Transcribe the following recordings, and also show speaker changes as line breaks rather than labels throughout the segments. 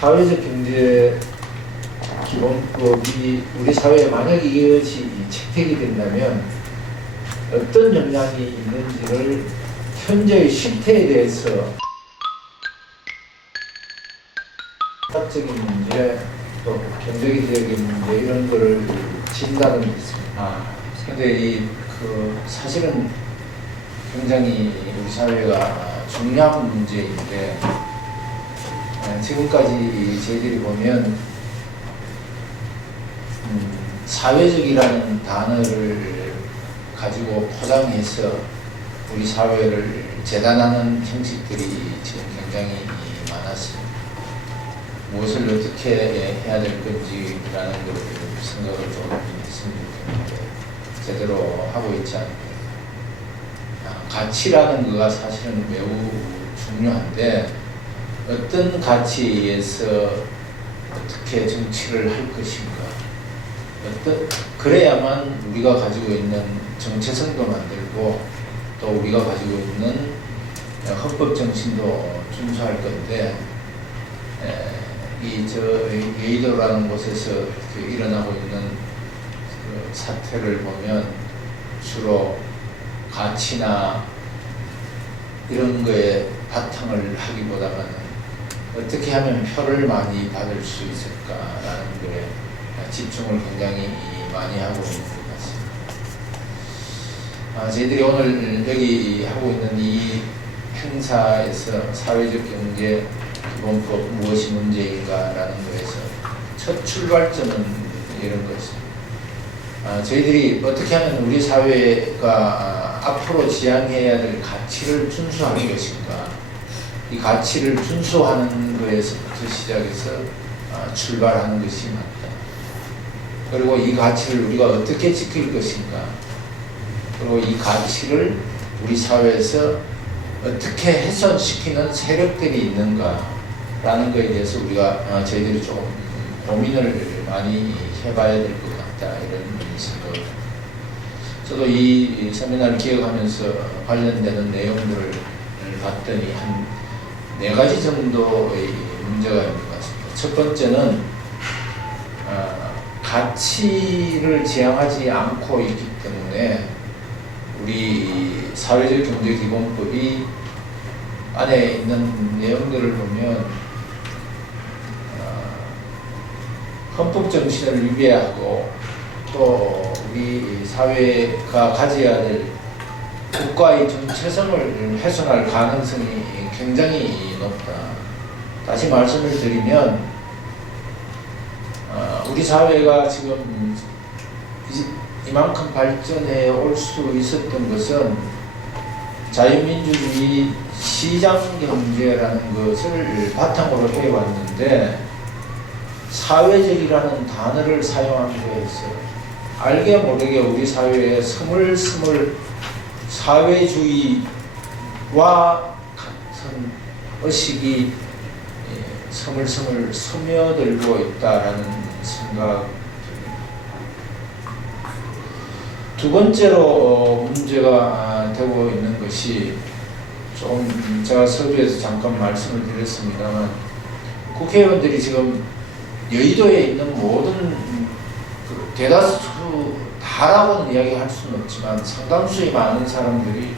사회적 경제 기본법이 우리 사회에 만약 이것이 채택이 된다면 어떤 영향이 있는지를 현재의 실태에 대해서 사적인 문제 또 경제적인 문제 이런 거를 진단을 했습니다.
아, 근데 이그 사실은 굉장히 우리 사회가 중요한 문제인데 에, 지금까지 저희들이 보면 음, 사회적이라는 단어를 가지고 포장해서 우리 사회를 재단하는 형식들이 지금 굉장히 많았습니다. 무엇을 어떻게 해야 될 건지라는 생각을 좀 했습니다. 제대로 하고 있지 않고 아, 가치라는 거가 사실은 매우 중요한데 어떤 가치에서 어떻게 정치를 할 것인가? 어떤 그래야만 우리가 가지고 있는 정체성도 만들고 또 우리가 가지고 있는 헌법 정신도 준수할 건데 이 저 예의도라는 곳에서 일어나고 있는 그 사태를 보면 주로 가치나 이런 거에 바탕을 하기보다는 어떻게 하면 표를 많이 받을 수 있을까라는 거에 집중을 굉장히 많이 하고 있는 것 같습니다. 아, 저희들이 오늘 여기 하고 있는 이 행사에서 사회적 경제 기본법 무엇이 문제인가라는 거에서 첫 출발점은 이런 것입니다. 아, 저희들이 어떻게 하면 우리 사회가 아, 앞으로 지향해야 될 가치를 준수하는 것인가 이 가치를 준수하는 것에서부터 시작해서 아, 출발하는 것이 맞다. 그리고 이 가치를 우리가 어떻게 지킬 것인가 그리고 이 가치를 우리 사회에서 어떻게 훼손시키는 세력들이 있는가라는 것에 대해서 우리가 어, 저희들이 조금 고민을 많이 해봐야 될 것 같다 이런 생각을 저도 이 세미나를 기획하면서 관련되는 내용들을 봤더니 한 네 가지 정도의 문제가 있는 것 같습니다. 첫 번째는 어, 가치를 지향하지 않고 있기 때문에 우리 사회적 경제 기본법이 안에 있는 내용들을 보면 어, 헌법 정신을 위배하고 또 우리 사회가 가져야 될 국가의 정체성을 훼손할 가능성이 굉장히 높다. 다시 말씀을 드리면 어, 우리 사회가 지금 이- 이만큼 발전해 올 수 있었던 것은 자유민주주의 시장 경제라는 것을 바탕으로 해왔는데 사회적이라는 단어를 있어 알게 모르게 우리 사회에 스물스물 사회주의와 같은 의식이 예, 스물스물 스며들고 있다라는 생각 두 번째로 어, 문제가 아, 되고 있는 것이 좀 제가 서두에서 잠깐 말씀을 드렸습니다만 국회의원들이 지금 여의도에 있는 모든 그 대다수 다라고는 이야기할 수는 없지만 상당수의 많은 사람들이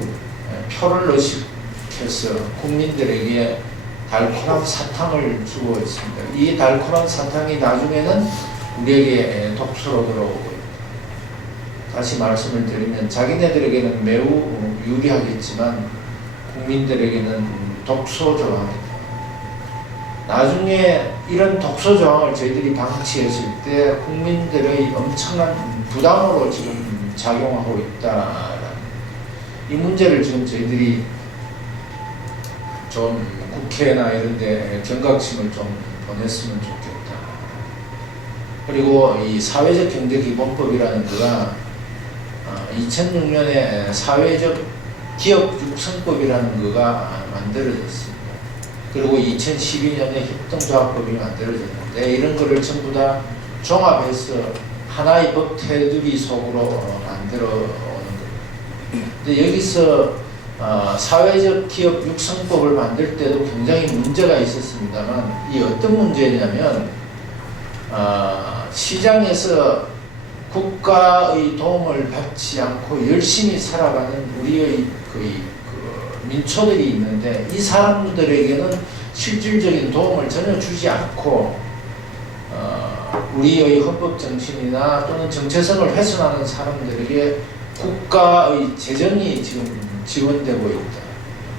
에, 표를 의식해서 국민들에게 달콤한 사탕을 주고 있습니다. 이 달콤한 사탕이 나중에는 우리에게 독소로 들어오고. 다시 말씀을 드리면 자기네들에게는 매우 유리하겠지만 국민들에게는 독소 조항이다. 나중에 이런 독소 조항을 저희들이 방치했을 때 국민들의 엄청난 부담으로 지금 작용하고 있다라는 이 문제를 지금 저희들이 좀 국회나 이런 데 경각심을 좀 보냈으면 좋겠다. 그리고 이 사회적 경제 기본법이라는 거가 2006년에 사회적 기업 육성법이라는 거가 만들어졌습니다. 그리고 2012년에 협동조합법이 만들어졌는데 이런 거를 전부 다 종합해서 하나의 법 테두리 속으로 어, 만들어 오는 겁니다. 여기서
어, 사회적 기업 육성법을 만들 때도 굉장히 문제가 있었습니다만 이 어떤 문제냐면 어, 시장에서 국가의 도움을 받지 않고 열심히 살아가는 우리의 거의 그 민초들이 있는데 이 사람들에게는 실질적인 도움을 전혀 주지 않고 어, 우리의 헌법 정신이나 또는 정체성을 훼손하는 사람들에게 국가의 재정이 지금 지원되고 있다.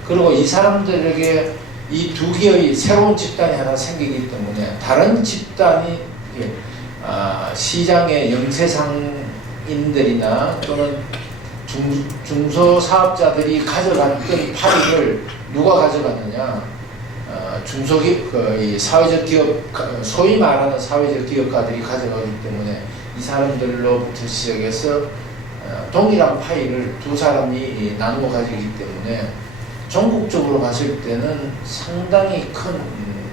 그리고 이 사람들에게 이 두 개의 새로운 집단이 하나 생기기 때문에 다른 집단이 예, 아, 시장의 영세상인들이나 또는 중, 중소사업자들이 가져갔던 파일을 누가 가져갔느냐? 어, 중소기업, 그, 이 사회적 기업, 가- 소위 말하는 사회적 기업가들이 가져가기 때문에 이 사람들로부터 시작해서 어, 동일한 파일을 두 사람이 이 나누어 가지기 때문에 전국적으로 봤을 때는 상당히 큰 음,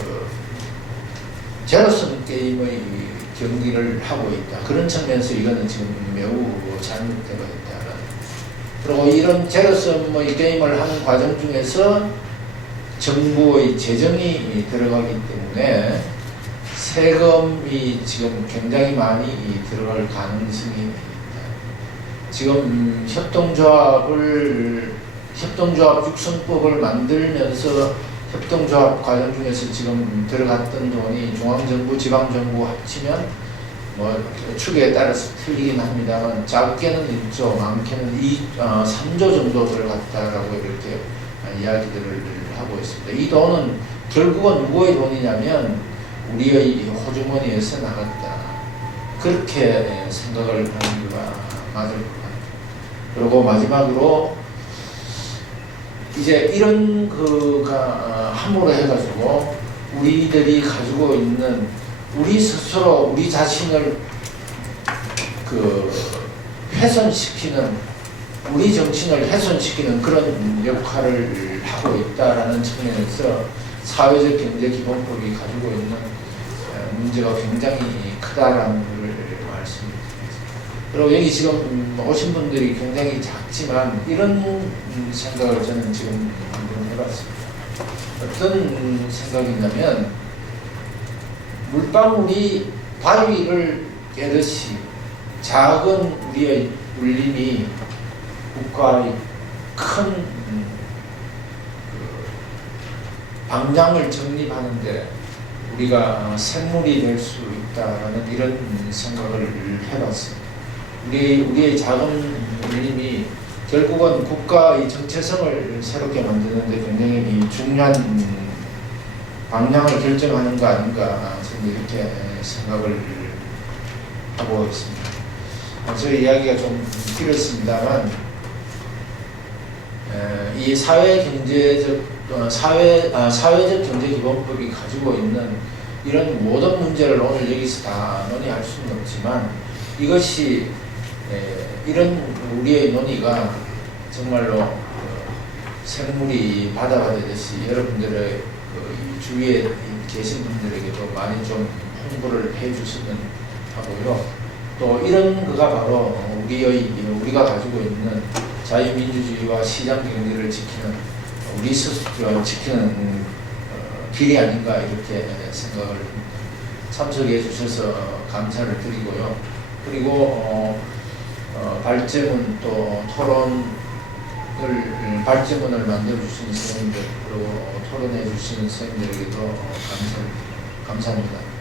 그, 제로섬 게임의 이 경기를 하고 있다. 그런 측면에서 이거는 지금 매우 잘못되고 있다. 그리고 이런 제로섬의 게임을 하는 과정 중에서 정부의 재정이 들어가기 때문에 세금이 지금 굉장히 많이 들어갈 가능성이 있다. 지금 협동조합을 협동조합 육성법을 만들면서 협동조합 과정 중에서 지금 들어갔던 돈이 중앙정부, 지방정부 합치면 뭐 추계에 따라서 틀리긴 합니다만 작게는 1조, 많게는 2, 어, 3조 정도 들어갔다라고 이렇게 이야기들을 하고 있습니다. 이 돈은 결국은 누구의 돈이냐면 우리의 호주머니에서 나갔다. 그렇게 생각을 하는 게 맞을 것 같아요. 그리고 마지막으로 이제 이런 그가 어, 함으로 해가지고 우리들이 가지고 있는 우리 스스로 우리 자신을 그 훼손시키는 우리 정신을 훼손시키는 그런 역할을 하고 있다라는 측면에서 사회적 경제 기본법이 가지고 있는 어, 문제가 굉장히 크다라는 것을 말씀드리겠습니다. 그리고 여기 지금 음, 오신 분들이 굉장히 작지만 이런 음, 생각을 저는 지금 한번 해봤습니다. 어떤 음, 생각이냐면 물방울이 바위를 깨듯이 작은 우리의 울림이 국가의 큰 음, 그 방장을 정립하는데 우리가 어, 생물이 될 수 있다라는 이런 생각을 해봤습니다. 우리 우리의 작은 울림이 결국은 국가의 정체성을 새롭게 만드는데 굉장히 중요한 음, 방향을 결정하는 거 아닌가 저는 이렇게 생각을 하고 있습니다. 어, 저희 이야기가 좀 길었습니다만 에, 이 사회 경제적 어, 사회 아, 사회적 경제 기본법이 가지고 있는 이런 모든 문제를 오늘 여기서 다 논의할 수는 없지만 이것이 에, 이런 우리의 논의가 정말로 어, 생물이 바다가 되듯이 여러분들의 그이 주위에 계신 분들에게도 많이 좀 홍보를 해주시면 하고요. 또 이런 거가 바로 우리의 우리가 가지고 있는 자유민주주의와 시장 경제를 지키는 우리 스스로 지키는 어, 길이 아닌가 이렇게 생각을. 참석해 주셔서 감사를 드리고요. 그리고 어, 어, 발제문 또 토론을 발제문을 만들어 주신 선생님들 그리고 토론해 주시는 선생님들에게도 어, 감사 감사합니다.